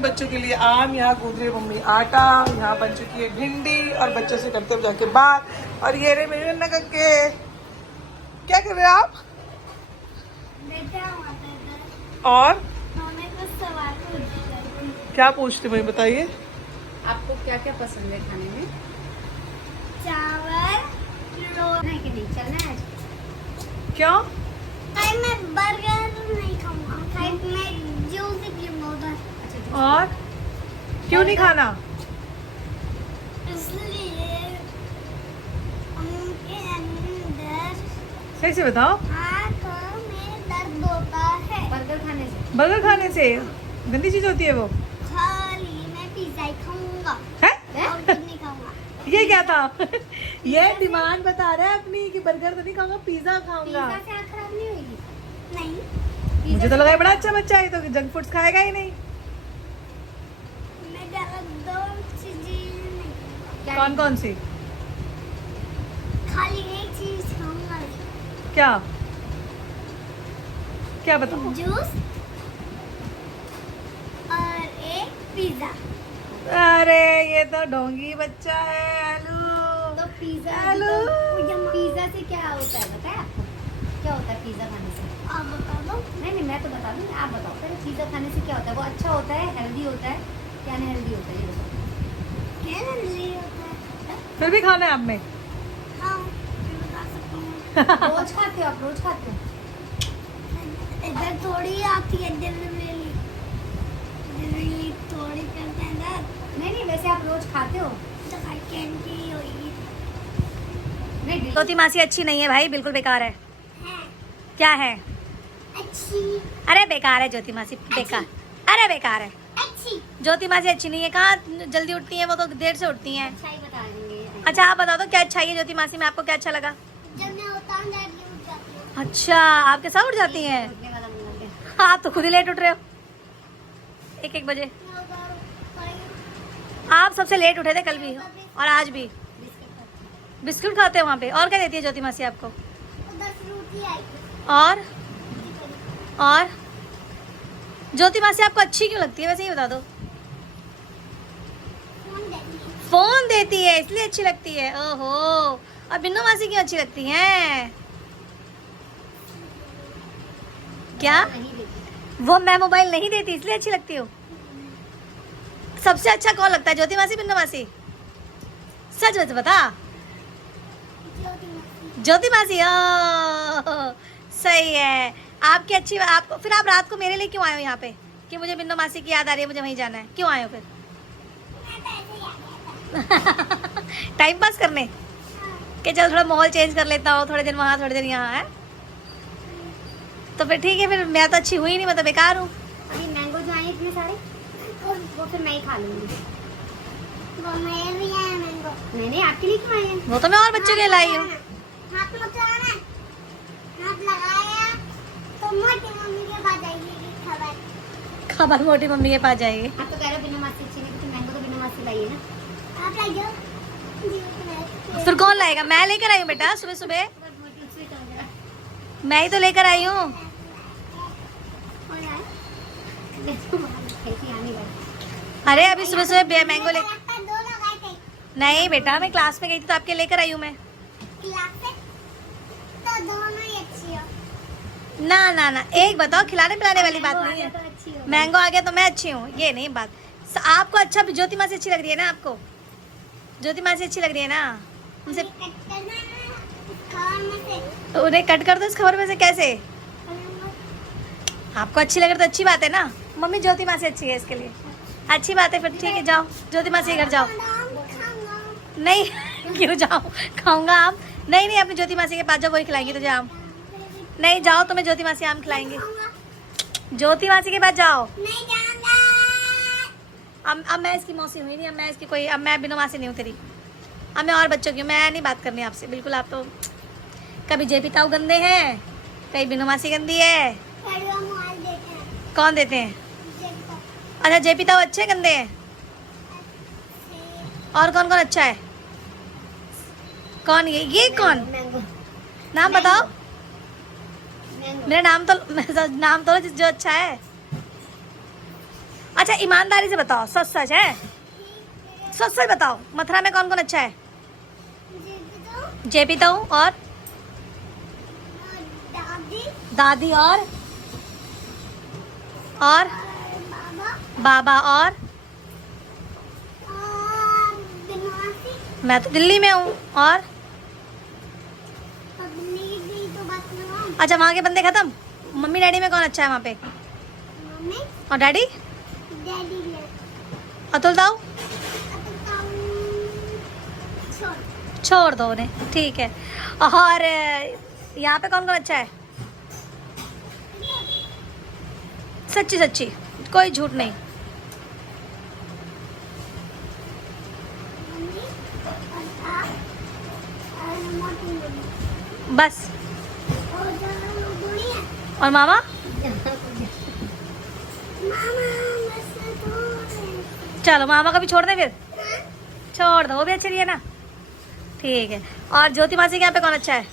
बच्चों के लिए आम, यहाँ गूंद रही मम्मी आटा, यहाँ बन चुकी है भिंडी और बच्चों से करते हुए जाके बात। और ये रे मेरे नन्ना के क्या कर रहे हो आप? और क्या पूछते मुझे बताइए। आपको क्या क्या पसंद है खाने में? चावल नहीं कि नहीं चलना है? क्या? मैं बर्गर नहीं खाऊंगा, मैं जूस ही पीऊंगा उधर। अच्छा और क्यों नहीं खाना? इसलिए उनके अंदर सही से बताओ। आँखों में दर्द होता है। बर्गर खाने से? बर्गर खाने से गंदी चीज होती है वो। खाली मैं पिज्जा ही खाऊंगा है? और कुछ नहीं खाऊंगा। ये क्या था? ये डिमांड बता रहा है अपनी कि बर्गर तो नहीं खाऊंगा, पिज्जा खाऊंगा। पिज्जा से आँख खराब नहीं होगी? नहीं, मुझे तो लगा ये बड़ा अच्छा बच्चा है, तो जंक फूड्स खाएगा ही नहीं। मैं गलत दो चीजें नहीं खाऊंगा। कौन कौन सी? खाली एक चीज खाऊंगा, क्या क्या बताओ? जूस और एक पिज्जा। अरे ये तो ढोंगी बच्चा है। आलू तो पिज्जा हेलो। पिज्जा से क्या होता है पता है आपको? क्या होता है पिज्जा खाने से? आप बता दो। नहीं मैं तो बता दूँ, आप बताओ पहले। पिज्जा खाने से क्या होता है? वो अच्छा होता है, हेल्दी होता है, क्या अनहेल्दी होता है ये बताओ। क्या नहीं होता है? फिर भी खाना है आप में? हाँ, मैं बता सकती हूँ। रोज खाते हो आप? रोज खाते हो? इधर थोड़ी आती है डिलीवरी थोड़ी करते हैं ना, नहीं वैसे आप रोज खाते हो? तो खाई कैंटी होगी। नहीं ज्योति मासी अच्छी नहीं है भाई, बिल्कुल बेकार है। है क्या है? अच्छी अरे बेकार है ज्योति मासी, बेकार। अरे बेकार है अच्छी ज्योति मासी, अच्छी नहीं है। कहाँ जल्दी उठती है वो, तो देर से उठती हैं। अच्छा ही बता देंगे। अच्छा आप बता दो क्या अच्छा है ज्योति मासी में, आपको क्या अच्छा लगा? जब मैं होता हूँ जल्दी उठ जाती हूँ। अच्छा आपके साथ उठ जाती हैं? उठने वाला बंदा है। आप तो खुद ही लेट उठ रहे हो, 1-1 बजे। मैं उधर कोई आप सबसे लेट उठे थे कल भी और आज भी। बिस्कुट खाते हो वहाँ पे? और क्या देती है ज्योति मासी आपको? उधर फ्रूटी आई और ज्योति मासी आपको अच्छी क्यों लगती है वैसे, ये बता दो। फोन देखी फोन देती है इसलिए अच्छी लगती है। ओहो, और बिन्नू मासी क्यों अच्छी लगती हैं? क्या? नहीं देती। वो मैं मोबाइल नहीं देती इसलिए अच्छी लगती हूँ? सबसे अच्छा कौन लगता है, ज्योति मासी बिन्नू मासी? सच सच बता। ज्योति मासी। ओह सही है, आपकी अच्छी। आपको फिर आप रात को मेरे लिए क्यों आए हो यहाँ पे कि मुझे बिन्नू मासी की याद आ रही है, मुझे वहीं जाना है? क्यों आए हो फिर? टाइम पास करने कि चल थोड़ा माहौल चेंज कर लेता हूँ, थोड़े दिन वहाँ थोड़े दिन यहाँ है। तो फिर ठीक है, फिर मैं तो अच्छी हुई नहीं, मैं तो बेकार हूँ। अभी मैंगो जो आए इतने सारे, वो फिर मैं ही खा लूंगी। वो मेरे भी आया मैंगो। नहीं आपके लिए क्यों आए हैं? वो तो मैं और बच्चों के लिए लाई हूँ। हाथ मत लगाना, हाथ लगाया तो मोटी मम्मी के पास जाएगी खबर। खबर मोटी मम्मी के पास जाएगी। आप तो कह रहे हो बिना मासी अच्छी नहीं, क्योंकि मैंगो तो बिना मासी लाई है ना। आप लाई जाओ। फिर कौन लाएगा? मैं लेकर आई हूँ बेटा, सुबह सुबह मैं ही तो लेकर आई हूँ। अरे अभी सुबह सुबह मैंगो ले। दो लगाए थे नहीं बेटा, मैं क्लास में गई थी तो आपके लेकर आई हूँ मैं। क्लास से, तो दोनों ही अच्छी हो। ना ना ना, एक बताओ, खिलाने पिलाने वाली बात नहीं है। तो अच्छी हो। मैंगो आ गया तो मैं अच्छी हूँ, ये नहीं बात। आपको अच्छा, ज्योति मासी अच्छी लग रही है ना आपको? ज्योति मासी अच्छी लग रही है ना? उनसे कट करना है खान में से। तो उन्हें कट कर दो इस खबर में से। कैसे? आपको अच्छी लग रही तो अच्छी बात है ना। मम्मी ज्योति मासी अच्छी है इसके लिए, अच्छी बात है। फिर ठीक है, जाओ ज्योति मासी के घर जाओ। नहीं क्यों जाओ, खाऊंगा आम। नहीं नहीं, अपनी ज्योति मासी के पास जाओ, वही खिलाएंगी तुझे आम। नहीं जाओ, तुम्हें ज्योति मासी आम खिलाएंगे। ज्योति मासी के पास जाओ। नहीं जाऊंगा। अब मैं इसकी मौसी हुई नहीं, अब मैं इसकी कोई, अब मैं बिना मासी नहीं हूँ तेरी। अब मैं और बच्चों की हूँ, मैं नहीं बात करनी आपसे बिल्कुल। आप तो कभी जेपी ताऊ गंदे हैं, कहीं बिनु मासी गंदी है। मोबाइल देते हैं। कौन देते हैं? जिनको अच्छा जेपी ताऊ अच्छे गंदे हैं? और कौन कौन अच्छा है? कौन? ये कौन? मैंगो। नाम बताओ। मैंगो। मेरा नाम तो जो अच्छा है। अच्छा ईमानदारी से बताओ, सच सच है, सच सच बताओ, मथुरा में कौन कौन अच्छा है? जेपी तो और दादी दादी और बाबा बाबा और बनवासी मैं तो दिल्ली में हूँ। और पब्लिक भी तो बात करवाऊं। अच्छा वहाँ के बंदे खत्म। मम्मी डैडी में कौन अच्छा है वहाँ पे? मम्मी और डैडी? डैडी ले अतुल दाऊ? छोड़ छोड़ दो उन्हें, ठीक है। और यहाँ पे कौन कौन अच्छा है? सच्ची सच्ची, कोई झूठ नहीं। मम्मी और आप और मोटी मम्मी बस। और जो बूढ़ी है और मामा? मामा बस तो चलो मामा का भी छोड़ दे फिर, छोड़ दो, वो भी अच्छी रही है ना, ठीक है। और ज्योति मासी के यहाँ पे कौन अच्छा है?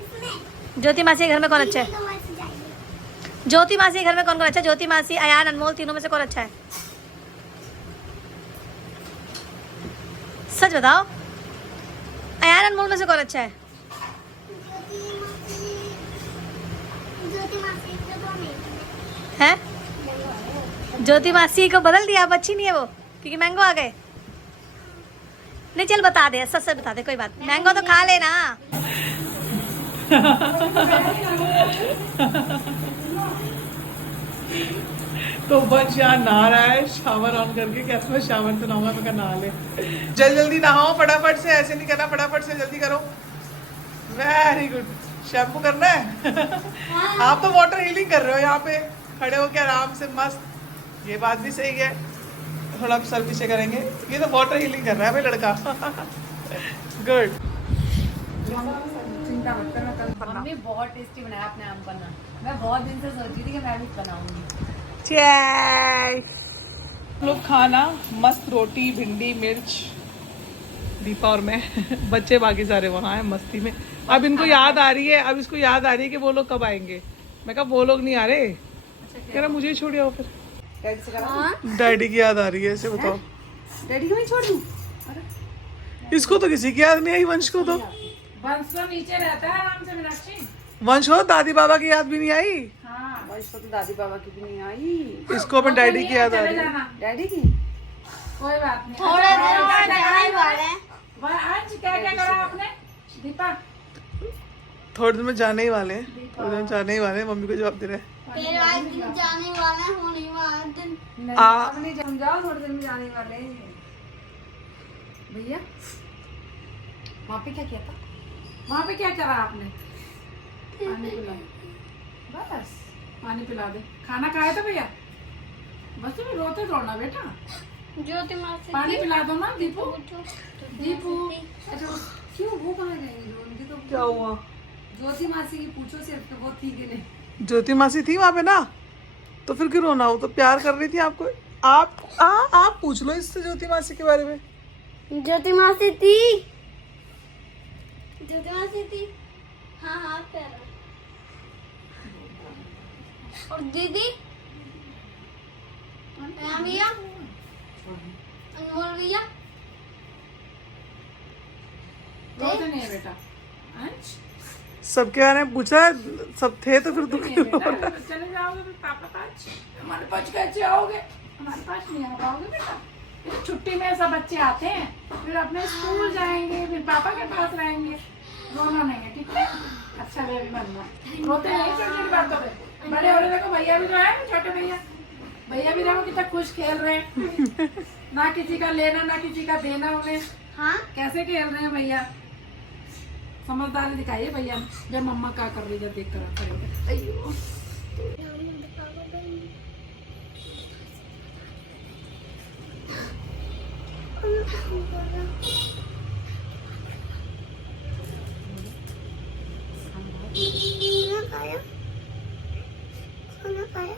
इसमें ज्योति मासी के घर में कौन अच्छा है? तो बस जाइए। ज्योति मासी के घर में कौन कौन अच्छा है? ज्योति मासी, अयान, अनमोल, तीनों में से कौन अच्छा है? सच बताओ, अयान अनमोल में से कौन अच्छा है? ज्योति मासी तो दो नहीं हैं? ज्योति मासी को बदल दिया, अब अच्छी नहीं है वो क्योंकि मैंगो आ गए। नहीं चल बता दे, सच सच बता दे, कोई बात नहीं, मैंगो तो खा लेना। तो बच यहाँ नहा रहा है शावर ऑन करके, कैसे मैं शावर से नहाऊंगा, मैं कहा नहा ले। जल्दी जल्दी नहाओ फटाफट से, ऐसे नहीं करना, फटाफट से जल्दी करो। Very good. शैम्पू करना है? आप तो वाटर हीलिंग कर रहे हो यहाँ पे खड़े हो के आराम से मस्त। ये बात भी सही है, थोड़ा सर पीछे करेंगे। ये तो वाटर हीलिंग कर रहा है भाई लड़का। गुड। चिंता मत करना, कल बनना। मम्मी बहुत टेस्टी बनाया आपने आम पन्ना। मैं बहुत दिन से सोच रही थी कि मैं भी बनाऊंगी। लोग खाना मस्त, रोटी भिंडी मिर्च, दीपा और मैं बच्चे बाकी सारे वहाँ हैं मस्ती में। अब इनको याद आ रही है, अब इसको याद आ रही है कि वो लोग कब आएंगे। मैं कहा वो लोग नहीं आ रहे, कह रहा मुझे ही छोड़ आओ फिर। डैडी से करा, डैडी की याद आ रही है, ऐसे बताओ। डैडी को मैं छोड़ दूं? इसको तो किसी की याद नहीं आई, वंश को तो। वंश तो नीचे रहता है आराम से मीनाक्षी। वंश को दादी बाबा की याद भी नहीं आई, हाँ वंश को तो दादी बाबा की भी नहीं आई, इसको अपने डैडी की याद आ चले रही है। जाना, डैडी की। कोई बात नहीं। थोड़ा देर बाद जाना ही वाला है। आज क्या क्या करा आपने दीपा? थोड़े दिन में जाने ही वाले हैं, थोड़े दिन में जाने ही वाले हैं, मम्मी को जवाब दे रहे हैं। फिर आज दिन जाने वाला है, होने वाला दिन। नहीं, आ- अब नहीं समझाओ, थोड़े दिन में जाने वाले हैं। भैया वहाँ पे क्या किया था? वहाँ पे क्या करा आपने? पानी पिला, बस पानी पिला दे। खाना खाए तो भैया? बस तुम रोते थोड़ा बेटा, ज्योति मासी पानी पिला दो ना दीपू। दीपू अच्छा क्यों, वो कहाँ गई? उनकी तो क्या हुआ? ज्योति मासी की पूछो सिर्फ, तो वो थी कि नहीं? ज्योति मासी थी वहाँ पे ना, तो फिर क्यों रोना? हो तो प्यार कर रही थी आपको। आप पूछ लो इससे ज्योति मासी के बारे में। ज्योति मासी थी, ज्योति मासी थी। हाँ हाँ प्यारा। और दीदी भैया, अनमोल भैया, रोते नहीं है बेटा। अंश सबके बारे में पूछा, सब थे तो फिर नहीं दुखी है बेटा, चले जाओगे फिर पापा पास, हमारे पास कैसे आओगे? हमारे पास नहीं आ पाओगे बेटा। फिर छुट्टी में सब बच्चे आते हैं, फिर अपने स्कूल जाएंगे, फिर पापा के पास रहेंगे। रोना नहीं है, ठीक है? अच्छा बेबी बनना, रोते नहीं छोटी छोटी बातों पे। बड़े हो रहे देखो, भैया भी जो है छोटे भैया, भैया भी देखो कितना खुश खेल रहे हैं, ना किसी का लेना ना किसी का देना उन्हें। हाँ कैसे खेल रहे हैं भैया, समझदारी दिखाइए भैया ने। जब मम्मा क्या कर रही है देख कर खड़े। अयो खाना खाया, खाना खाया।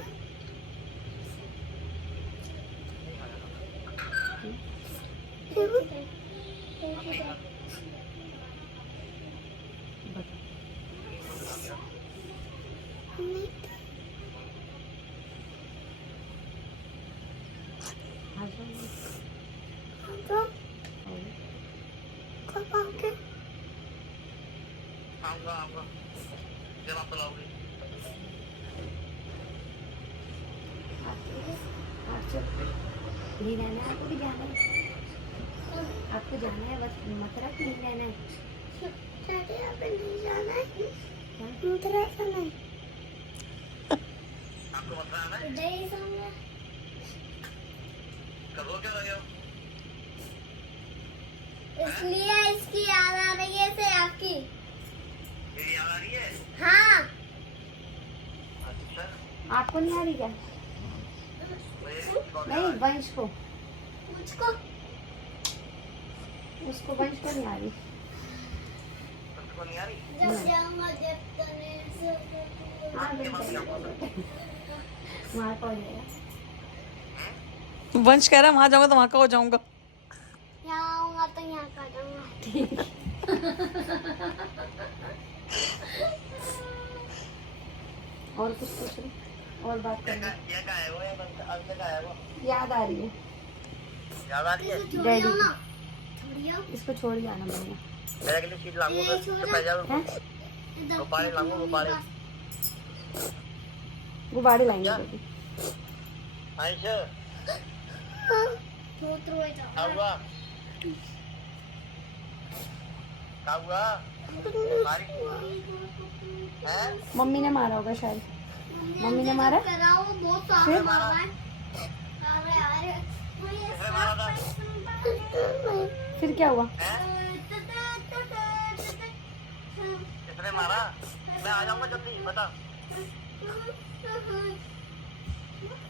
तो कब आओगे? नहीं रहना है, आपको भी जाना है, आपको जाना है, बस मथुरा नहीं रहना है। डैडी अभी नहीं जाना है, मथुरा जाना है। डैडी जाना है। इसलिए इसकी याद आ रही है से आपकी। हाँ आपको नहीं आ रही क्या? नहीं, वंश को, मुझको उसको वंश को नहीं आ रही। जब जाऊंगा जब तने से हाँ बिल्कुल, वहाँ पहुँच जाएगा। वंश कह रहा है वहां जाऊंगा तो वहां का हो जाऊंगा। यहाँ आऊंगा तो यहाँ का जाऊंगा। और कुछ पूछ रही, और बात कर, याद आ रही है डैडी की। छोड़ियो इसको छोड़ के आना पड़ेगा। ये छोड़ा हैं? गुब्बारे लाऊंगा गुब्बारे। गुब्बारे लाएंगे बेटी। बहुत रोए जाओ। मम्मी ने मारा होगा शायद। मम्मी ने मारा? कराओ बहुत सारा फिर? मारा है। अरे अरे फिर क्या हुआ? किसने मारा? मैं आ जाऊंगा जल्दी, बता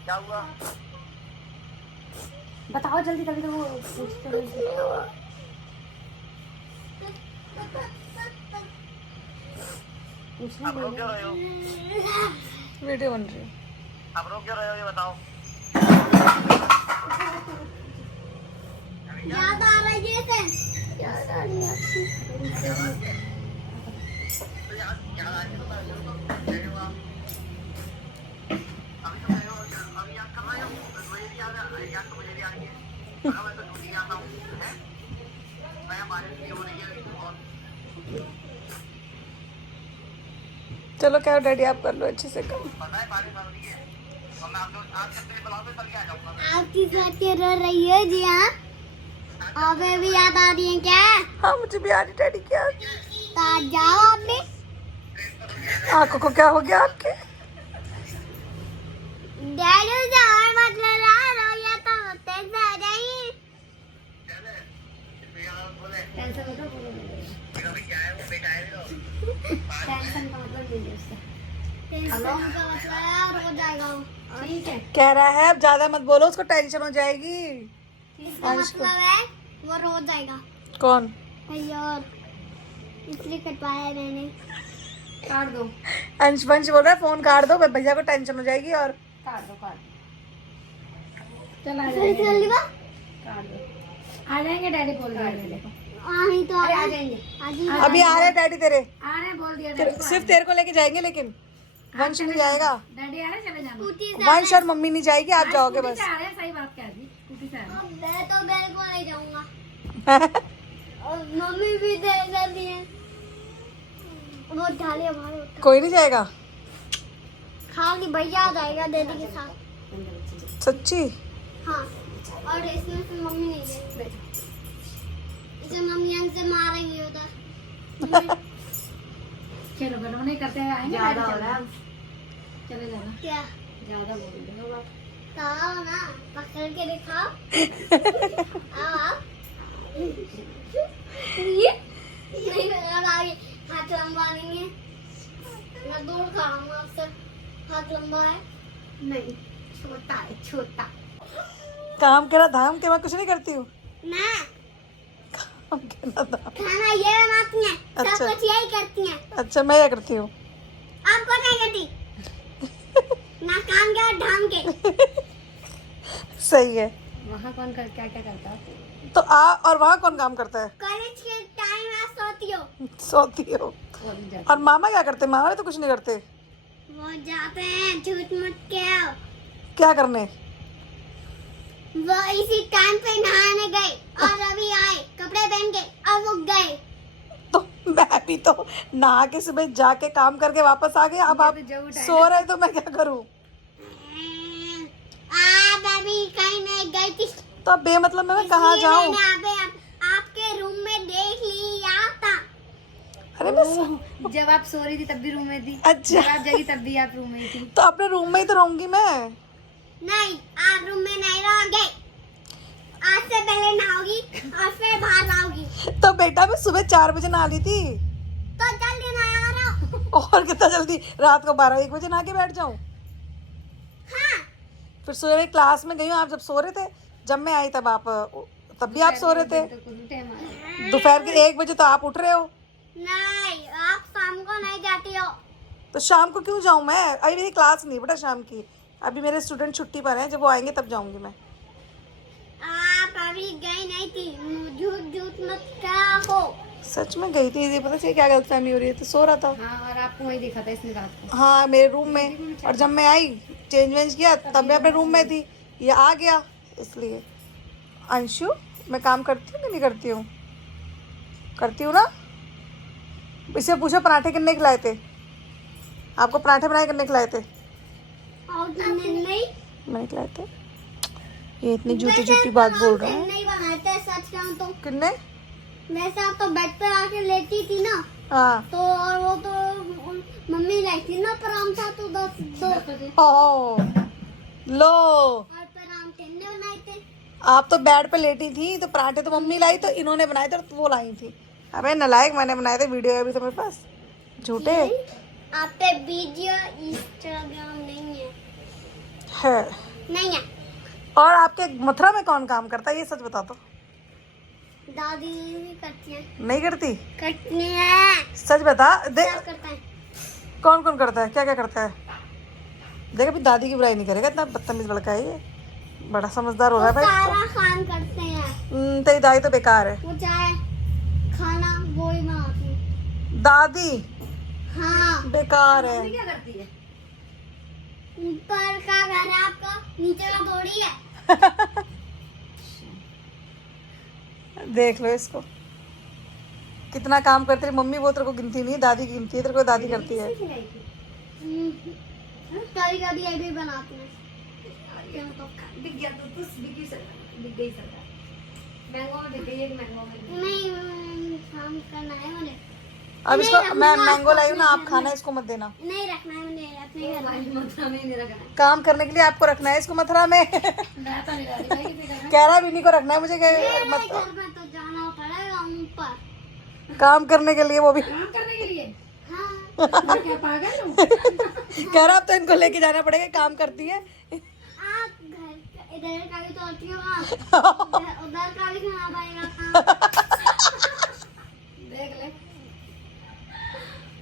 क्या हुआ? बताओ जल्दी, तभी तो वो पूछते हैं। पूछना अब रो क्यों पड़ेगा। रहे हो? वीडियो बन रही है। अब रो क्यों रहे हो ये बताओ? याद आ रही है से याद आ रही है आपकी। तो याद आ रही है तो मैं बोल दूं, देने को आप। अभी तो मैं अभी याद कर रहा हूँ, मुझे भी याद तो मुझे भी आ रही है। अगर मैं तो ढूंढी आता हूँ, हैं? मैं हमारे लिए हो रही है और चलो क्या डैडी आप कर लो अच्छे से काम। पता है बारिश हो रही है और मैं आप लोग आज करते बुलाओ तो चल के आ जाऊंगा। आपकी साथी रो रही है जी। हाँ अबे भी याद आ रही है क्या? हाँ मुझे भी आ रही डैडी की याद। तो आज जाओ आप भी। आंखों को क्या हो गया आपके? डैडी से और मतलब रो या तो तेज आ जाएगी। टेंशन मत लो, बोलो बोलो। क्या है वो बेटा है तो टेंशन का मतलब लीजिए उससे। टेंशन का मतलब यार हो जाएगा वो। ठीक है, कह रहा है अब ज्यादा मत बोलो उसको टेंशन हो जाएगी। इसका मतलब है वो रो जाएगा। कौन? कहीं और इसलिए कटवाया मैंने। काट दो, अंश वंश बोल रहा है फोन काट दो भैया को टेंशन हो जाएगी। और काट दो, काट दो। चल आ जल्दी जाएंगे, जल्दी बा। काट दो। आ जाएंगे डैडी, बोल दिया मैंने। देखो ही तो अरे आ जाएंगे, आज ही अभी आ रहे डैडी तेरे। आ रहे हैं, बोल दिया डैडी को। सिर्फ तेरे को लेके जाएंगे लेकिन वंश नहीं जाएगा। डैडी आ रहे हैं, चले जाना। स्कूटी से वंश और मम्मी नहीं जाएगी, आप जाओगे स्कूटी बस। से आ रहे हैं, सही बात कह दी, स्कूटी से आ रहे हैं। मैं तो बिल्कुल नहीं जाऊंगा। और मम्मी भी दे जाती है। वो ढाले हमारे कोई नहीं जाएगा खाली भैया आ जाएगा दीदी के साथ। सच्ची? हाँ और इसमें से मम्मी नहीं जाएगी। इसे मम्मी हमसे मारेंगी उधर। चलो गलो नहीं करते हैं, आएंगे ज्यादा डैडी, हो रहा है। चले जाना। क्या ज्यादा बोल रहे हो आप। ताओ ना पकड़ के दिखाओ। आओ आओ। ये नहीं अगर आगे हाथ लंबा नहीं है मैं दूर खाऊंगा आपसे। हाथ लंबा है नहीं छोटा है छोटा। काम के ना धाम के मैं कुछ नहीं करती हूँ। ना काम के ना धाम। खाना ये बनाती हैं सब अच्छा। कुछ यही करती हैं। अच्छा मैं क्या करती हूँ? आपको नहीं करती ना काम के और ढाम के। सही है। वहाँ कौन कर क्या क्या करता है? तो और वहाँ कौन काम करता है? कॉलेज के टाइम में सोती हो। सोती हो। वो भी जाता और मामा क्या करते हैं? मामा भी तो कुछ नहीं करते। वो जाते हैं झूठ मूठ के। क्या करने? वो इसी टाइम पे नहाने गए और अभी आए कपड़े पहन के और वो गए। तो मैं भी तो नहा के सुबह जाके काम करके वापस आ गए, अब आप सो रहे तो मैं क्या करूं? आप अभी कहीं नहीं गई थी। तो अब बेमतलब में मैं कहाँ जाऊं? मैंने आपके रूम में देख लिया था। अरे बस, जब आप सो रही थी तब भी रूम में थी, अच्छा। जब आप जगी तब भी आप रूम में थी। तो अपने रूम में ही तो रहूंगी मैं। नहीं, आप रूम में नहीं रहोगे। आज से पहले नहाओगी और फिर बाहर आओगी। तो बेटा मैं सुबह 4 बजे नहा ली थी। तो जल्दी नहा रहो। और कितना जल्दी? रात को 12-1 बजे नहा के बैठ जाऊं? हाँ, फिर सुबह क्लास में गई हूँ, आप जब सो रहे थे, जब मैं आई तब भी आप सो रहे थे। दोपहर के 1 बजे तो आप उठ रहे हो। नहीं, आप शाम को नहीं जाती हो। तो शाम को क्यों जाऊं मैं? अभी मेरी क्लास नहीं बेटा शाम की, अभी मेरे स्टूडेंट छुट्टी पर हैं, जब वो आएंगे तब जाऊंगी मैं। आप अभी गई नहीं थी, झूठ झूठ मत कहो। सच में गई थी, ये पता चली क्या गलतफहमी हो रही है, तो सो रहा था। हाँ, और आपको वही देखा था इसने रात को। हाँ मेरे रूम में, और जब मैं आई चेंज वेंज किया तब मैं अपने रूम में थी, ये आ गया इसलिए। अंशु मैं काम करती हूँ कि नहीं करती हूँ? करती हूँ ना। इसे पूछो पराठे कितने खिलाए थे आपको? पराठे बनाए कितने खिलाए थे? और नहीं, मैंने खिलाए थे। ये इतनी झूठी झूठी बात बोल रहा है। नहीं बनाते, सच कहूँ तो। कितने? वैसे आप तो बेड पे आके लेटी थी ना, हाँ। तो और वो तो मम्मी लाई थी ना परांठा, तो 10 ओह लो, और परांठे ने बनाए थे। आप तो बेड पे लेटी थी, तो पराठे तो मम्मी लाई, तो इन्होंने बनाए थे तो वो लाई थी। अबे नालायक, मैंने बनाए थे, वीडियो है अभी तो मेरे पास। झूठे आप पे वीडियो इंस्टाग्राम नहीं है। है। नहीं है। और आपके मथुरा में कौन काम करता है, ये सच बता दो। दादी भी करती है। नहीं करती? करती है। सच बता दे। क्या करता है? कौन कौन करता है, क्या क्या करता है? देख अभी दादी की बुराई नहीं करेगा, इतना बदतमीज लड़का है ये, बड़ा समझदार हो रहा है भाई। सारा खान करते हैं। तेरी दादी तो बेकार है। वो चाहे खाना वो ही बनाती है। दादी हाँ, बेकार है। क्या करती है? ऊपर का घर है आपका, नीचे का थोड़ी है। देख लो इसको, कितना काम करती है मम्मी, वो तेरे को गिनती नहीं, दादी गिनती है, तेरे को दादी करती है। कभी कभी ये भी बनाती है। दिख गया तो दिख गई सरकार। मैंगो में दिख गई है कि मैंगो में? नहीं, काम करना है मुझे। अब इसको नहीं, मैं रखना मैंगो लाई हूँ ना, आपको आप खाना, इसको मत देना। नहीं रखना है मुझे अपने घर में। मथुरा में नहीं रखा है। काम करने के लिए आपको रखना है इसको मथुरा में। मैं तो नहीं रही भाई, किसी घर में। कह रहा बिनी को रखना है मुझे, मेरे मत घर में तो जाना पड़ेगा ऊपर। काम करने के लिए, वो भी काम करने के लिए? हाँ, मैं क्या पागल हूँ? कह रहा अब तो इनको लेके जाना पड़ेगा, काम करती है। आप घर इधर का भी तो होती होगा, उधर का भी खाना पड़ेगा काम। देख ले।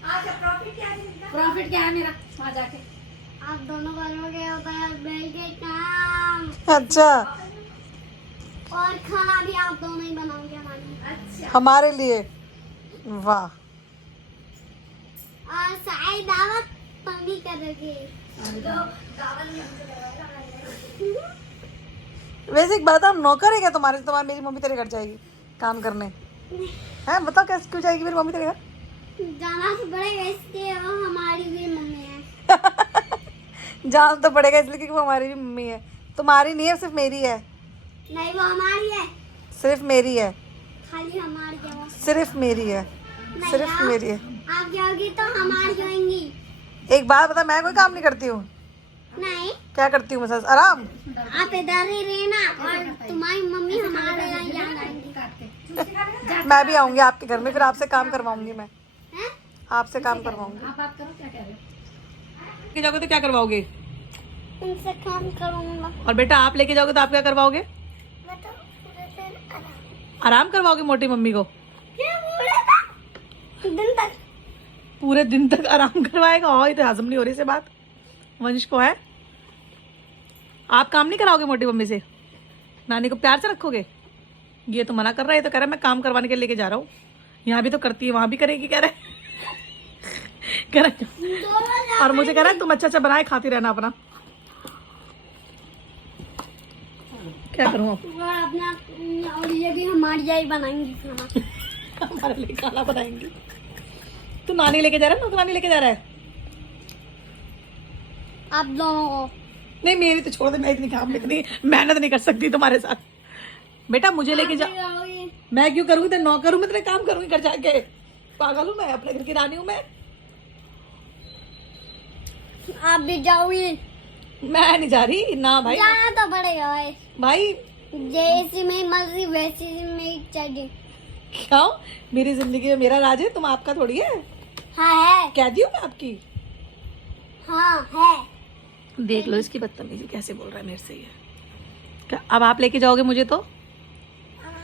आज प्रॉफिट क्या है मेरा वहाँ जाके? आप दोनों करोगे उधर बैठ के काम, अच्छा, और खाना भी आप दोनों ही बनाओगे हमारे लिए। अच्छा। हमारे लिए, वाह। और सारी दावत मम्मी करोगे। वैसे एक बात, हम नौकर है क्या तुम्हारे? तुम्हारी मेरी मम्मी तेरे घर जाएगी काम करने? हैं बताओ कैसे, क्यों जाएगी मेरी मम्मी तेरे घर? जाना तो पड़ेगा, इसलिए वो हमारी भी मम्मी है। जाना तो पड़ेगा इसलिए क्योंकि वो हमारी भी मम्मी है। तुम्हारी नहीं है, सिर्फ मेरी है। नहीं, वो हमारी है, सिर्फ मेरी है, खाली हमारी है वो। सिर्फ मेरी है, नहीं, सिर्फ मेरी है। आप जाओगी तो हमारी होंगी। एक बात बता, मैं कोई काम नहीं करती हूँ। नहीं, क्या करती हूँ मैं? सच आराम। आप इधर ही रहना और तुम्हारी मम्मी हमारे यहाँ आएंगी। मैं भी आऊंगी आपके घर में, फिर आपसे काम करवाऊंगी मैं, हैं? आपसे काम करवाऊंगी। आप बात करो, क्या कह रहे हो? लेके जाओगे तो क्या करवाओगे? उनसे काम करूँगा। और बेटा आप लेके जाओगे तो आप क्या करवाओगे? बताओ, पूरे दिन आराम। आराम करवाओगे मोटी मम्मी को? क्या बोल रहा था? दिन तक। पूरे दिन तक आराम करवाएगा? और तो हजम नहीं हो रही से बात, वंश को है। आप काम नहीं कराओगे मोटी मम्मी से? नानी को प्यार से रखोगे? ये तो मना कर रहा है, तो कह रहा है मैं काम करवाने के लिए लेके जा रहा हूँ। यहाँ भी तो करती है, वहां भी करेगी, कह रहा है। कह रहा है। और मुझे कह रहा है तुम अच्छा अच्छा बनाए खाती रहना अपना। क्या करूँ अब? और अपना और ये भी हमारी यही बनाएंगी खाना। हमारे लिए खाना बनाएंगी। तू नानी लेके जा रहा है ना? तो नानी लेके जा रहा है? आप दोनों को नहीं मेरी तो छोड़ दे, मैं इतनी काम इतनी मेहनत नहीं कर सकती तुम्हारे साथ। बेटा मुझे लेके जा। जाओगे। मैं क्यों करूँगी? तेरे नौकर हूँ मैं, तेरे काम करूँगी घर जाके। पागल हूँ मैं? अपने घर की रानी हूँ मैं। आप भी जाओगे? मैं नहीं जा रही ना भाई। जाना तो पड़ेगा भाई। भाई जैसी मेरी मर्जी वैसी मेरी चाहिए। क्यों? मेरी जिंदगी में मेरा राज है, तुम आपका थोड़ी है। हाँ है। कैदी हूँ मैं आपकी। हाँ है। देख लो इसकी बदतमीजी कैसे बोल रहा है मेरे से ये। क्या अब आप लेके जाओगे मुझे तो?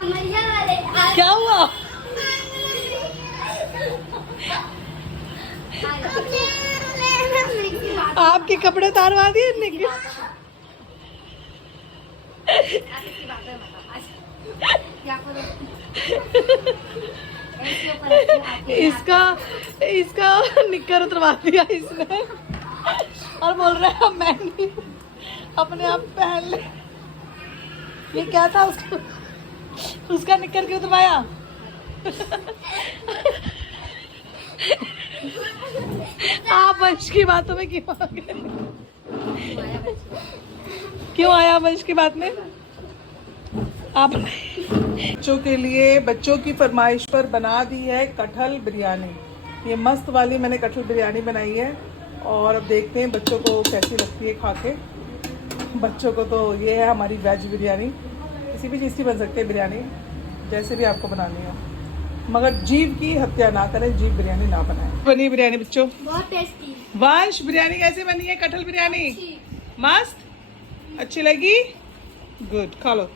मैया वाले क्या हुआ? आपके कपड़े उतारवा दिए इनने? इसका इसका निक्कर उतरवा दिया इसने और बोल रहा है मैं नहीं अपने आप पहन ले। ये क्या था उसका निक्कर क्यों उतरवाया? आप वंश की बातों में क्यों आ गए? क्यों आया वंश की बात में? आप बच्चों के लिए बच्चों की फरमाइश पर बना दी है कटहल बिरयानी। ये मस्त वाली मैंने कटहल बिरयानी बनाई है और अब देखते हैं बच्चों को कैसी लगती है खा के। बच्चों को तो ये है हमारी वेज बिरयानी। किसी भी चीज़ की बन सकती है बिरयानी, जैसे भी आपको बनानी हो, मगर जीभ की हत्या ना करें, जीभ बिरयानी ना बनाएं। बनी बिरयानी बच्चों? बहुत टेस्टी। वंश बिरयानी कैसे बनी है? कटहल बिरयानी मस्त, अच्छी लगी? गुड, खा लो।